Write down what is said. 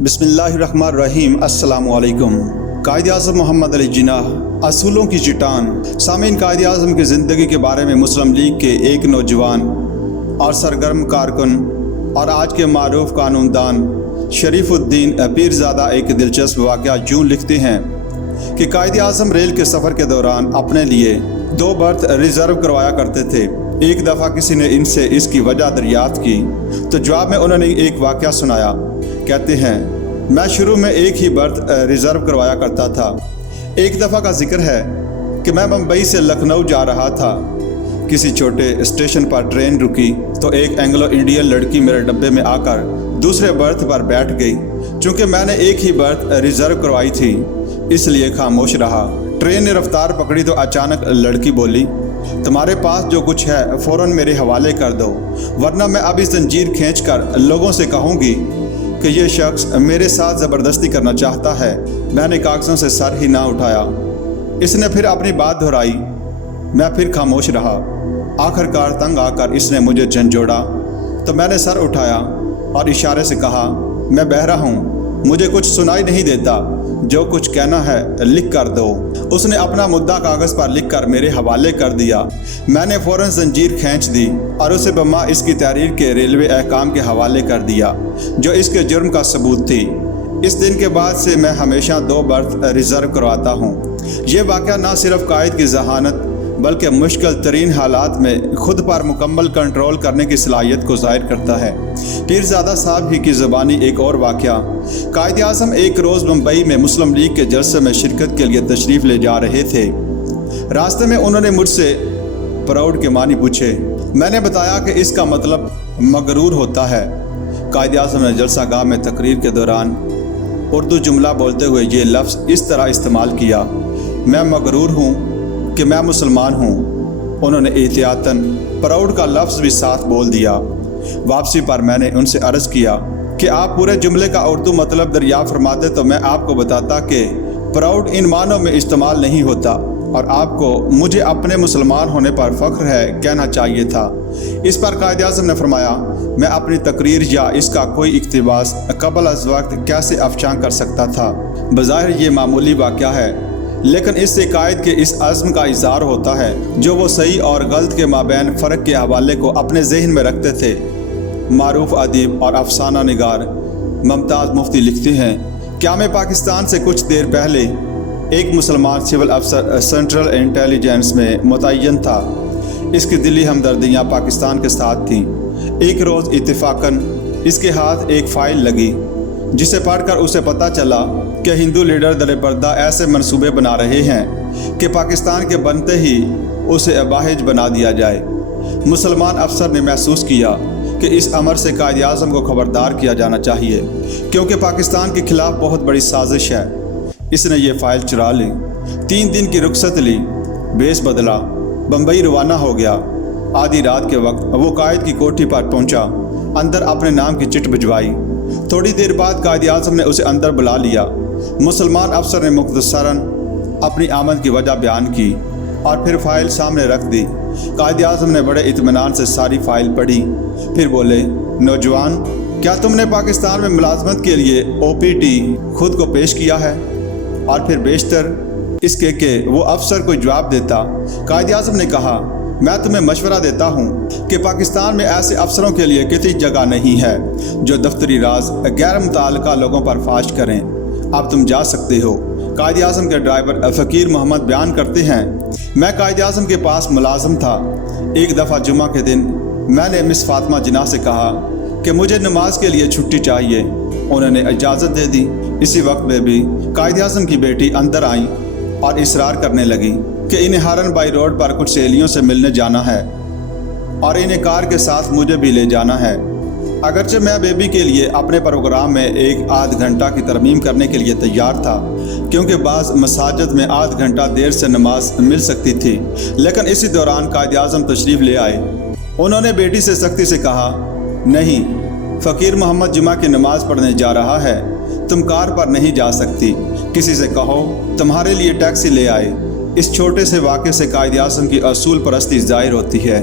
बिस्मिल्लाहिर्रहमानिर्रहीम। अस्सलामुअलैकुम। कायद-ए-आज़म मोहम्मद अली जिन्नाह, असूलों की चट्टान। सामीन, कायद-ए-आज़म की ज़िंदगी के बारे में मुस्लिम लीग के एक नौजवान और सरगर्म कारकुन और आज के मारूफ कानूनदान शरीफुद्दीन पीरज़ादा एक दिलचस्प वाक़या यूँ लिखते हैं कि कायद-ए-आज़म रेल के सफ़र के दौरान अपने लिए 2 बर्थ रिज़र्व करवाया करते थे। एक दफ़ा किसी ने इनसे इसकी वजह दरियाफ़्त की तो जवाब में उन्होंने एक वाक़या सुनाया। कहते हैं, मैं शुरू में एक ही बर्थ रिज़र्व करवाया करता था। एक दफ़ा का जिक्र है कि मैं मुंबई से लखनऊ जा रहा था। किसी छोटे स्टेशन पर ट्रेन रुकी तो एक एंग्लो इंडियन लड़की मेरे डब्बे में आकर दूसरे बर्थ पर बैठ गई। चूँकि मैंने एक ही बर्थ रिज़र्व करवाई थी इसलिए खामोश रहा। ट्रेन ने रफ्तार पकड़ी तो अचानक लड़की बोली, तुम्हारे पास जो कुछ है फ़ौरन मेरे हवाले कर दो, वरना मैं अब इस जंजीर खींचकर लोगों से कहूँगी कि ये शख्स मेरे साथ ज़बरदस्ती करना चाहता है। मैंने कागज़ों से सर ही ना उठाया। इसने फिर अपनी बात दोहराई। मैं फिर खामोश रहा। आखिरकार तंग आकर इसने मुझे झंझोड़ा तो मैंने सर उठाया और इशारे से कहा, मैं बहरा हूँ, मुझे कुछ सुनाई नहीं देता, जो कुछ कहना है लिख कर दो। उसने अपना मुद्दा कागज़ पर लिख कर मेरे हवाले कर दिया। मैंने फ़ौरन जंजीर खींच दी और उसे बम्मा इसकी तहरीर के रेलवे अहकाम के हवाले कर दिया जो इसके जुर्म का सबूत थी। इस दिन के बाद से मैं हमेशा 2 बर्थ रिज़र्व करवाता हूँ। ये वाक़या न सिर्फ कायद की ज़हानत बल्कि मुश्किल तरीन हालात में खुद पर मुकम्मल कंट्रोल करने की सलाहियत को ज़ाहिर करता है। पीरज़ादा साहब ही की ज़बानी एक और वाक़या। कायद-ए-आज़म एक रोज़ मुंबई में मुस्लिम लीग के जलसे में शिरकत के लिए तशरीफ़ ले जा रहे थे। रास्ते में उन्होंने मुझसे प्राउड के मानी पूछे। मैंने बताया कि इसका मतलब मगरूर होता है। कायद-ए-आज़म ने जलसा गाह में तकरीर के दौरान उर्दू जुमला बोलते हुए ये लफ्ज़ इस तरह इस्तेमाल किया, मैं मगरूर हूँ कि मैं मुसलमान हूँ। उन्होंने एहतियातन प्राउड का लफ्ज़ भी साथ बोल दिया। वापसी पर मैंने उनसे अर्ज़ किया कि आप पूरे जुमले का उर्दू मतलब दरियाफ़्त फरमाते तो मैं आपको बताता कि प्राउड इन मानों में इस्तेमाल नहीं होता और आपको मुझे अपने मुसलमान होने पर फ़ख्र है कहना चाहिए था। इस पर कायद-ए-आज़म ने फरमाया, मैं अपनी तकरीर या इसका कोई इक़्तिबास क़ब्ल अज़ वक्त कैसे अफ़शां कर सकता था। बज़ाहिर ये मामूली वाक़या है लेकिन इससे कायद के इस अज़्म का इज़हार होता है जो वो सही और गलत के माबैन फ़र्क के हवाले को अपने ज़हन में रखते थे। मारूफ अदीब और अफसाना निगार मुमताज़ मुफ्ती लिखते हैं, क़याम पाकिस्तान से कुछ देर पहले एक मुसलमान सिविल अफसर सेंट्रल इंटेलिजेंस में मुतय्यन था। इसकी दिली हमदर्दियाँ पाकिस्तान के साथ थीं। एक रोज़ इत्तेफाकन इसके हाथ एक फ़ाइल लगी जिसे पढ़कर उसे पता चला कि हिंदू लीडर दरपर्दा ऐसे मंसूबे बना रहे हैं कि पाकिस्तान के बनते ही उसे अबाहिज बना दिया जाए। मुसलमान अफसर ने महसूस किया कि इस अमर से कायद-ए-आज़म को खबरदार किया जाना चाहिए क्योंकि पाकिस्तान के ख़िलाफ़ बहुत बड़ी साजिश है। इसने ये फ़ाइल चुरा ली, 3 दिन की रुखसत ली, बेस बदला, बम्बई रवाना हो गया। आधी रात के वक्त वो कायद की कोठी पर पहुंचा, अंदर अपने नाम की चिट भिजवाई। थोड़ी देर बाद कायद-ए-आज़म ने उसे अंदर बुला लिया। मुसलमान अफसर ने मुख्तसरन अपनी आमद की वजह बयान की और फिर फ़ाइल सामने रख दी। कायद-ए-आज़म ने बड़े इत्मीनान से सारी फ़ाइल पढ़ी। फिर बोले, नौजवान, क्या तुमने पाकिस्तान में मुलाजमत के लिए OPT खुद को पेश किया है? और फिर बेशतर इसके कि वो अफसर कोई जवाब देता। कायद-ए-आज़म ने कहा, मैं तुम्हें मशवरा देता हूँ कि पाकिस्तान में ऐसे अफसरों के लिए किसी जगह नहीं है जो दफ्तरी राज गैर मुताल्लिका लोगों पर फाश करें। अब तुम जा सकते हो। कायद-ए-आज़म के ड्राइवर फ़कीर मोहम्मद बयान करते हैं, मैं कायद-ए-आज़म के पास मुलाजिम था। एक दफ़ा जुमा के दिन मैंने मिस फ़ातिमा जिन्नाह से कहा कि मुझे नमाज के लिए छुट्टी चाहिए। उन्होंने इजाज़त दे दी। इसी वक्त में भी कायद-ए-आज़म की बेटी अंदर आई और इसरार करने लगी कि इन्हें हारन बाई रोड पर कुछ सहेलियों से मिलने जाना है और इन्हें कार के साथ मुझे भी ले जाना है। अगरचे मैं बेबी के लिए अपने प्रोग्राम में एक आध घंटा की तरमीम करने के लिए तैयार था क्योंकि बाज़ मसाजिद में आध घंटा देर से नमाज मिल सकती थी। लेकिन इसी दौरान कायद-ए-आज़म तशरीफ़ ले आए। उन्होंने बेटी से सख्ती से कहा, नहीं, फ़कीर मोहम्मद जुमा की नमाज़ पढ़ने जा रहा है, तुम कार पर नहीं जा सकती। किसी से कहो तुम्हारे लिए टैक्सी ले आए। इस छोटे से वाक़े से कायद-ए-आज़म की असूल परस्ती ज़ाहिर होती है।